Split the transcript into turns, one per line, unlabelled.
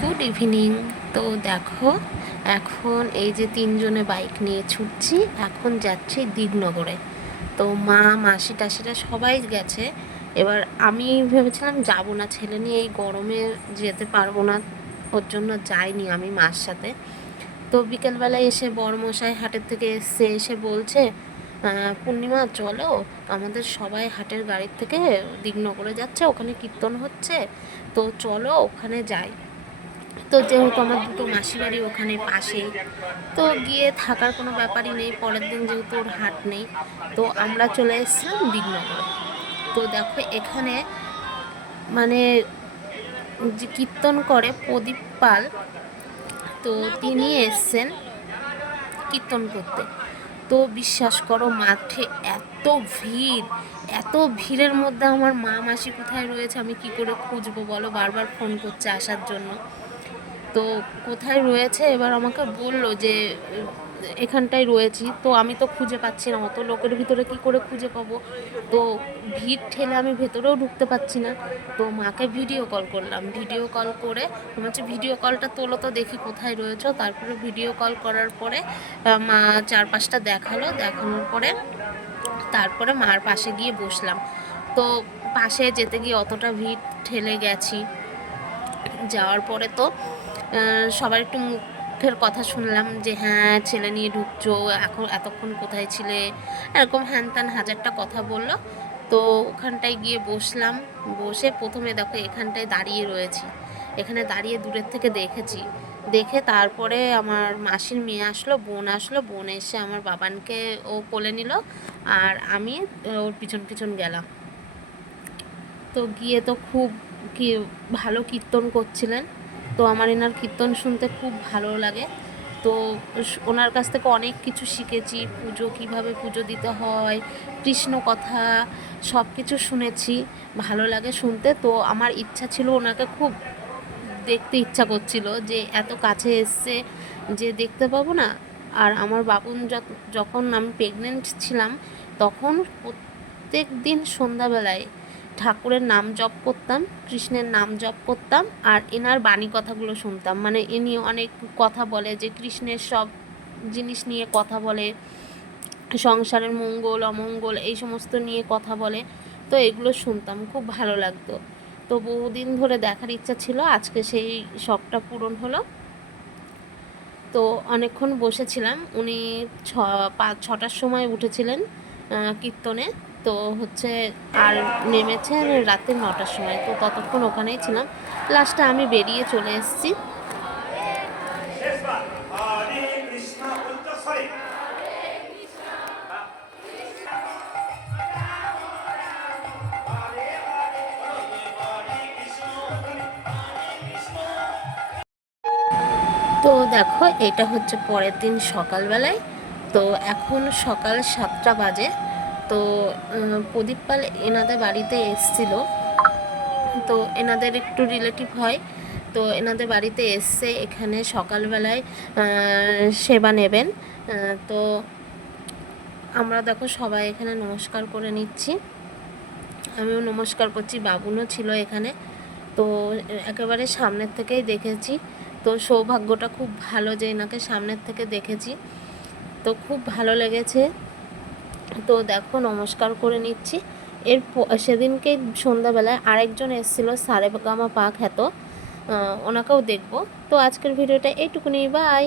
Good evening তো দেখো, এখন এই যে তিনজনে বাইক নিয়ে ছুটছি, এখন যাচ্ছি দিগনগরে। তো মা, মাসি, টাসিরা সবাই গেছে। এবার আমি ভেবেছিলাম যাব না, ছেলে নিয়ে এই গরমে যেতে পারব না, ওর জন্য যাইনি আমি মার সাথে। তো বিকেলবেলায় এসে বড়মশাই হাটের থেকে এসে এসে বলছে পূর্ণিমা, চলো, আমাদের সবাই হাটের গাড়ির থেকে দিগনগরে যাচ্ছে, ওখানে কীর্তন হচ্ছে। তো চলো, ওখানে যাই। তো যেহেতু আমার দুটো মাসি বাড়ি ওখানে পাশেই তো গিয়ে থাকার কোনো ব্যাপারই নেই, পরের দিন যেহেতু ওর হাট নেই, তো আমরা চলে এসেছিলাম দিগনগরে তো দেখো এখানে মানে যে কীর্তন করে প্রদীপ পাল, তো তিনি এসছেন কীর্তন করতে। তো বিশ্বাস করো মাঠে এত ভিড়, এত ভিড়ের মধ্যে আমার মা মাসি কোথায় রয়েছে আমি কি করে খুঁজবো বলো? বারবার ফোন করছে আসার জন্য। তো কোথায় রয়েছে? এবার আমাকে বলল যে, এখানটায় রয়েছি। তো আমি তো খুঁজে পাচ্ছি না। অত লোকের ভিতরে কি করে খুঁজে পাবো? তো ভিড় ঠেলে আমি ভেতরেও ঢুকতে পাচ্ছি না। তো মাকে ভিডিও কল করলাম। ভিডিও কল করে হচ্ছে ভিডিও কলটা তোলো তো দেখি কোথায় রয়েছো। তারপরে ভিডিও কল করার পরে মা চারপাশটা দেখাল। দেখানোর পরে তারপরে মার পাশে গিয়ে বসলাম। তো পাশে যেতে গিয়ে অতটা ভিড় ঠেলে গেছি। যাওয়ার পরে তো সবার একটু মুখের কথা শুনলাম যে হ্যাঁ ছেলে নিয়ে ঢুকছো, এখন এতক্ষণ কোথায় ছিলে? এরকম হ্যান ত্যান হাজারটা কথা বলল। তো ওখানটায় গিয়ে বসলাম। বসে প্রথমে দেখো এখানটায় দাঁড়িয়ে রয়েছি। এখানে দাঁড়িয়ে দূরের থেকে দেখেছি। দেখে তারপরে আমার মাসির মেয়ে আসলো, বোন আসলো। বোন এসে আমার বাবানকে ও কোলে নিল আর আমি ওর পিছন পিছন গেলাম। তো গিয়ে তো খুব কি ভালো কীর্তন করছিলেন। তো আমার এনার কীর্তন শুনতে খুব ভালো লাগে। তো ওনার কাছ থেকে অনেক কিছু শিখেছি, পুজো কীভাবে পুজো দিতে হয়, কৃষ্ণ কথা সব কিছু শুনেছি, ভালো লাগে শুনতে। তো আমার ইচ্ছা ছিল ওনাকে খুব দেখতে ইচ্ছা করছিল যে এত কাছে এসছে যে দেখতে পাবো না। আর আমার বাবুন যখ- যখন আমি প্রেগনেন্ট ছিলাম, তখন প্রত্যেক দিন সন্ধ্যাবেলায় ঠাকুরের নাম জপ করতাম, কৃষ্ণের নাম জপ করতাম আর এনার বাণী কথাগুলো শুনতাম। মানে ইনি অনেক কথা বলে যে কৃষ্ণের সব জিনিস নিয়ে কথা বলে, সংসারের মঙ্গল, অমঙ্গল এই সমস্ত নিয়ে কথা বলে, তো এগুলো শুনতাম, খুব ভালো লাগতো। তো বহুদিন ধরে দেখার ইচ্ছা ছিল, আজকে সেই শখটা পূরণ হলো। তো অনেকক্ষণ বসেছিলাম, উনি ছ, পাঁচ, ছটার সময় উঠেছিলেন কীর্তনে। তো হচ্ছে আর নেমেছেন রাতে নটার সময়। তো ততক্ষণ ওখানেই ছিলাম। লাস্টে আমি বেরিয়ে চলে এসেছি। তো দেখো, এটা হচ্ছে পরের দিন সকালবেলায়। তো এখন সকাল সাতটা বাজে। তো প্রদীপ পাল এনাদের বাড়িতে এসছিল। তো এনাদের একটু রিলেটিভ হয়। তো এনাদের বাড়িতে এসছে এখানে সকালবেলায় সেবা নেবেন। তো আমরা দেখো সবাই এখানে নমস্কার করে নিচ্ছি। আমিও নমস্কার করছি, বাবুনও ছিল এখানে। তো একেবারে সামনের থেকেই দেখেছি। তো সৌভাগ্যটা খুব ভালো যে এনাকে সামনের থেকে দেখেছি। তো খুব ভালো লেগেছে। তো দেখো, নমস্কার করে নিচ্ছি। এর সেদিনকে সন্ধ্যাবেলায় আরেকজন এসেছিল সারেগামা পা খ্যাত ওনাকেও দেখব। তো আজকের ভিডিওটা এইটুকুনি, বাই!